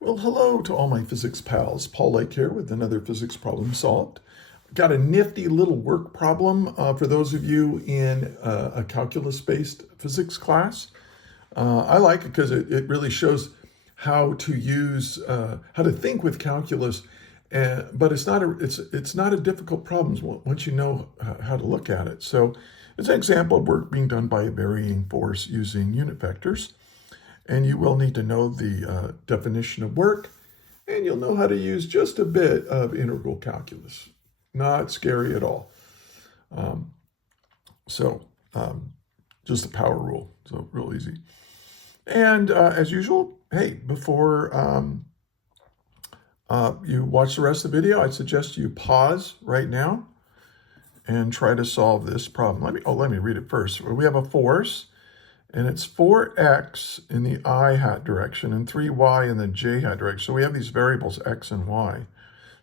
Well, hello to all my physics pals. Paul Lake here with another physics problem solved. Got a nifty little work problem for those of you in a calculus-based physics class. I like it because it really shows how to use, how to think with calculus, but it's not a difficult problem once you know how to look at it. So it's an example of work being done by a varying force using unit vectors. And you will need to know the definition of work, and you'll know how to use just a bit of integral calculus. Not scary at all. Um, so just the power rule, so real easy. And as usual, hey, before you watch the rest of the video, I'd suggest you pause right now and try to solve this problem. Let me read it first. We have a force, and it's 4x in the I hat direction and 3y in the j hat direction. So we have these variables x and y.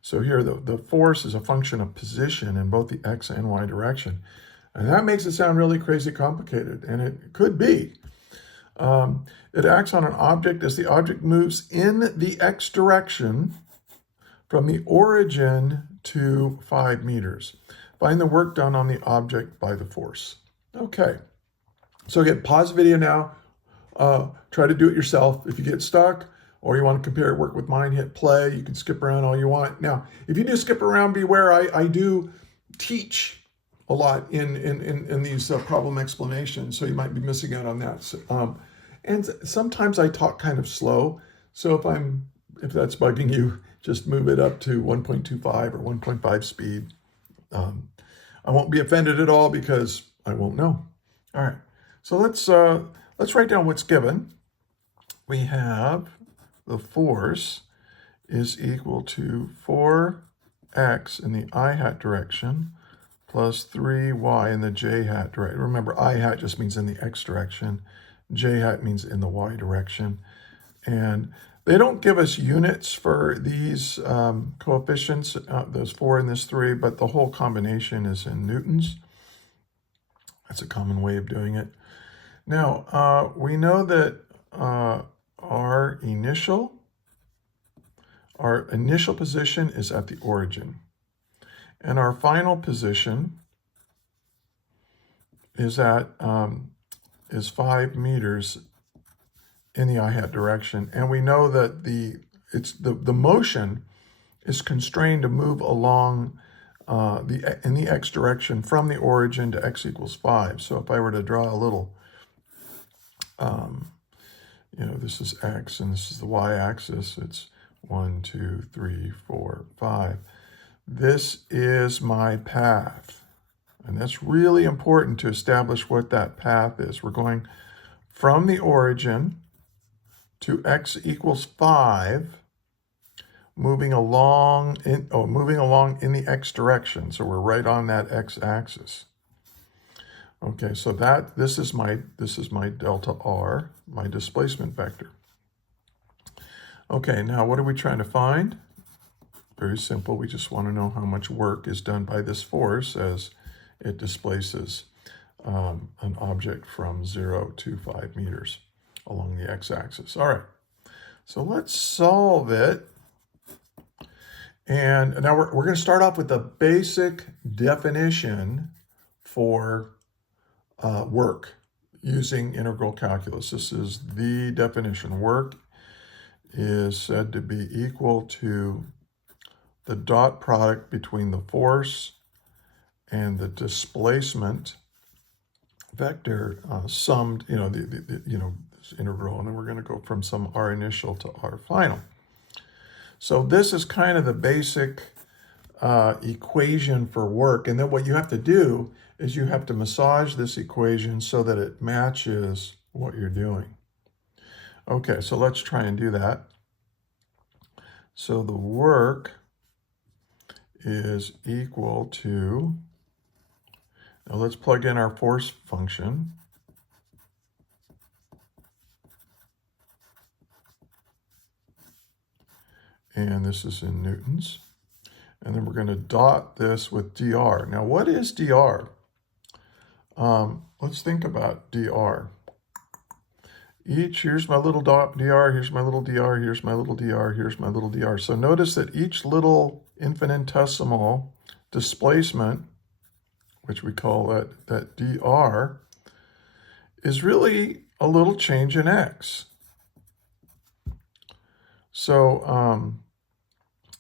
So here the force is a function of position in both the x and y direction. And that makes it sound really crazy complicated, and it could be. It acts on an object as the object moves in the x direction from the origin to 5 meters. Find the work done on the object by the force. Okay. So again, pause the video now, try to do it yourself. If you get stuck or you want to compare work with mine, hit play. You can skip around all you want. Now, if you do skip around, beware, I do teach a lot in these problem explanations, so you might be missing out on that. And sometimes I talk kind of slow, so if that's bugging you, just move it up to 1.25 or 1.5 speed. I won't be offended at all because I won't know. All right. So let's write down what's given. We have the force is equal to 4x in the I hat direction plus 3y in the j hat direction. Remember, I hat just means in the x direction. J hat means in the y direction. And they don't give us units for these coefficients, there's 4 and this 3, but the whole combination is in newtons. That's a common way of doing it. Now, we know that our initial position is at the origin. And our final position is is 5 meters in the I hat direction. And we know that the motion is constrained to move along in the x direction from the origin to x equals 5. So if I were to draw a little, this is x and this is the y-axis. It's 1, 2, 3, 4, 5. This is my path. And that's really important to establish what that path is. We're going from the origin to x equals 5, moving along in the x direction. So we're right on that x-axis. Okay, so this is my delta r, my displacement vector. Okay, now what are we trying to find? Very simple. We just want to know how much work is done by this force as it displaces an object from 0 to 5 meters along the x-axis. All right, so let's solve it. And now we're going to start off with the basic definition for work using integral calculus. This is the definition. Work is said to be equal to the dot product between the force and the displacement vector summed, this integral, and then we're going to go from some r initial to r final. So this is kind of the basic equation for work. And then what you have to do is you have to massage this equation so that it matches what you're doing. Okay, so let's try and do that. So the work is equal to, now let's plug in our force function. And this is in newtons. And then we're going to dot this with dr. Now, what is dr? Let's think about dr. here's my little dr, here's my little dr, here's my little dr, here's my little dr. So notice that each little infinitesimal displacement, which we call that dr, is really a little change in x. So,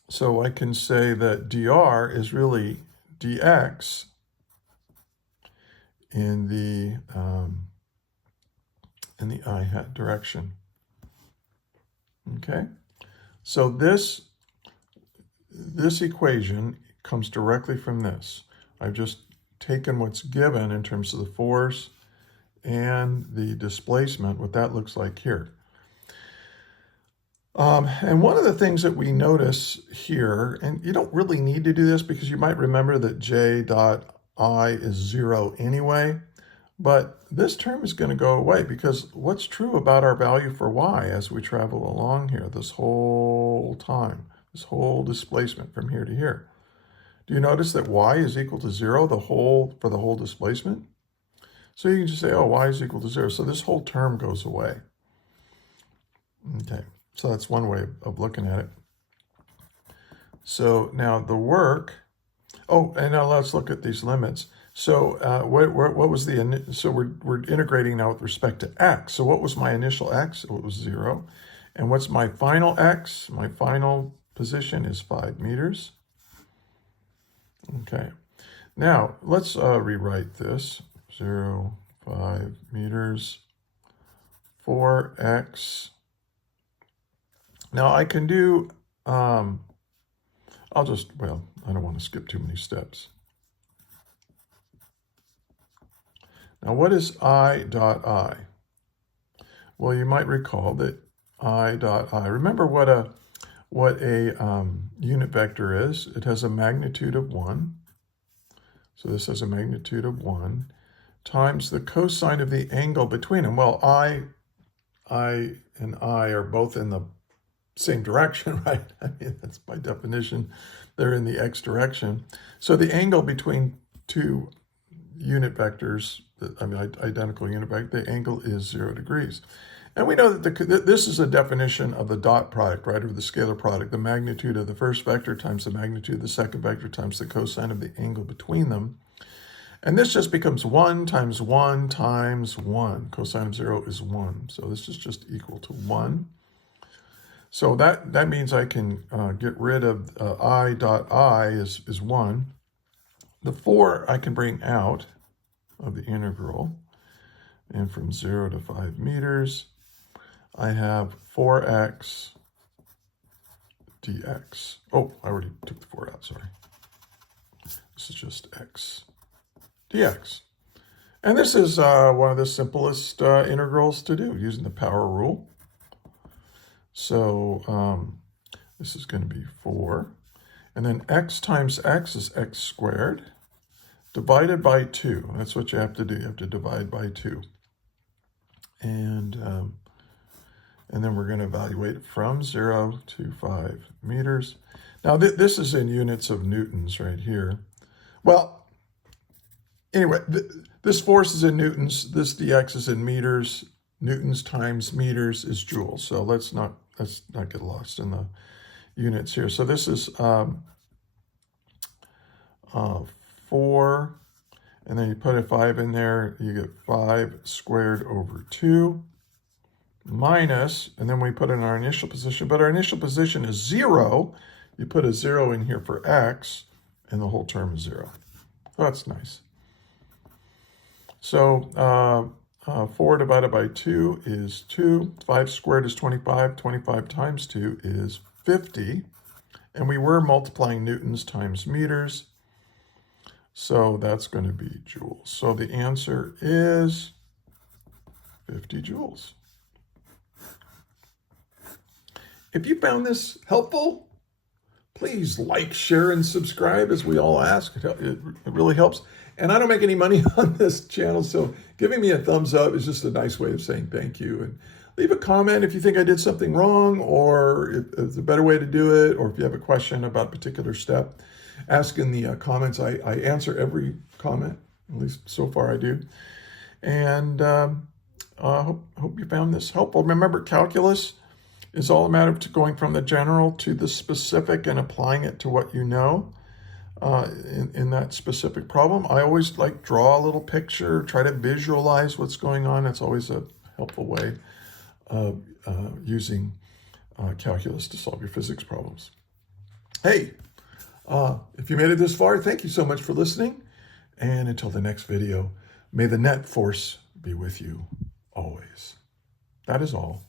so I can say that dr is really dx in the I hat direction. Okay, so this equation comes directly from this. I've just taken what's given in terms of the force and the displacement, what that looks like here. And one of the things that we notice here, and you don't really need to do this because you might remember that j dot I is 0 anyway, but this term is going to go away because what's true about our value for y as we travel along here this whole time, this whole displacement from here to here? Do you notice that y is equal to 0 for the whole displacement? So you can just say, oh, y is equal to 0. So this whole term goes away. Okay, so that's one way of looking at it. So now the work, oh, and now let's look at these limits. So what was so we're integrating now with respect to x. So what was my initial x? It was 0. And what's my final x? My final position is 5 meters. Okay, now let's rewrite this. 0, 5 meters, 4x. Now I can do, I don't want to skip too many steps. Now what is I dot I? Well, you might recall that I dot I. Remember what a unit vector is. It has a magnitude of 1. So this has a magnitude of 1 times the cosine of the angle between them. Well, I and I are both in the same direction, right? I mean, that's by definition, they're in the x direction. So the angle between two unit vectors, identical unit vector, the angle is 0 degrees. And we know that this is a definition of the dot product, right, or the scalar product, the magnitude of the first vector times the magnitude of the second vector times the cosine of the angle between them. And this just becomes 1 times 1 times 1. Cosine of 0 is 1. So this is just equal to 1. So that means I can get rid of I dot I is 1. The 4 I can bring out of the integral. And from 0 to 5 meters, I have 4x dx. Oh, I already took the 4 out, sorry. This is just x dx. And this is one of the simplest integrals to do using the power rule. So this is going to be 4. And then x times x is x squared divided by 2. That's what you have to do. You have to divide by 2. And then we're going to evaluate from 0 to 5 meters. Now, this is in units of newtons right here. Well, anyway, this force is in newtons. This dx is in meters. Newtons times meters is joules. So let's not get lost in the units here. So this is 4, and then you put a 5 in there, you get 5 squared over 2, minus, and then we put in our initial position, but our initial position is 0. You put a 0 in here for x, and the whole term is 0. Oh, that's nice. So 4 divided by 2 is 2. 5 squared is 25. 25 times 2 is 50. And we were multiplying newtons times meters. So that's going to be joules. So the answer is 50 joules. If you found this helpful, please like, share, and subscribe, as we all ask. It really helps. And I don't make any money on this channel, so giving me a thumbs up is just a nice way of saying thank you. And leave a comment if you think I did something wrong, or if there's a better way to do it, or if you have a question about a particular step. Ask in the comments. I answer every comment, at least so far I do. And Hope you found this helpful. Remember, calculus is all a matter of going from the general to the specific and applying it to what you know in that specific problem. I always like draw a little picture, try to visualize what's going on. It's always a helpful way of using calculus to solve your physics problems. Hey, if you made it this far, thank you so much for listening. And until the next video, may the net force be with you always. That is all.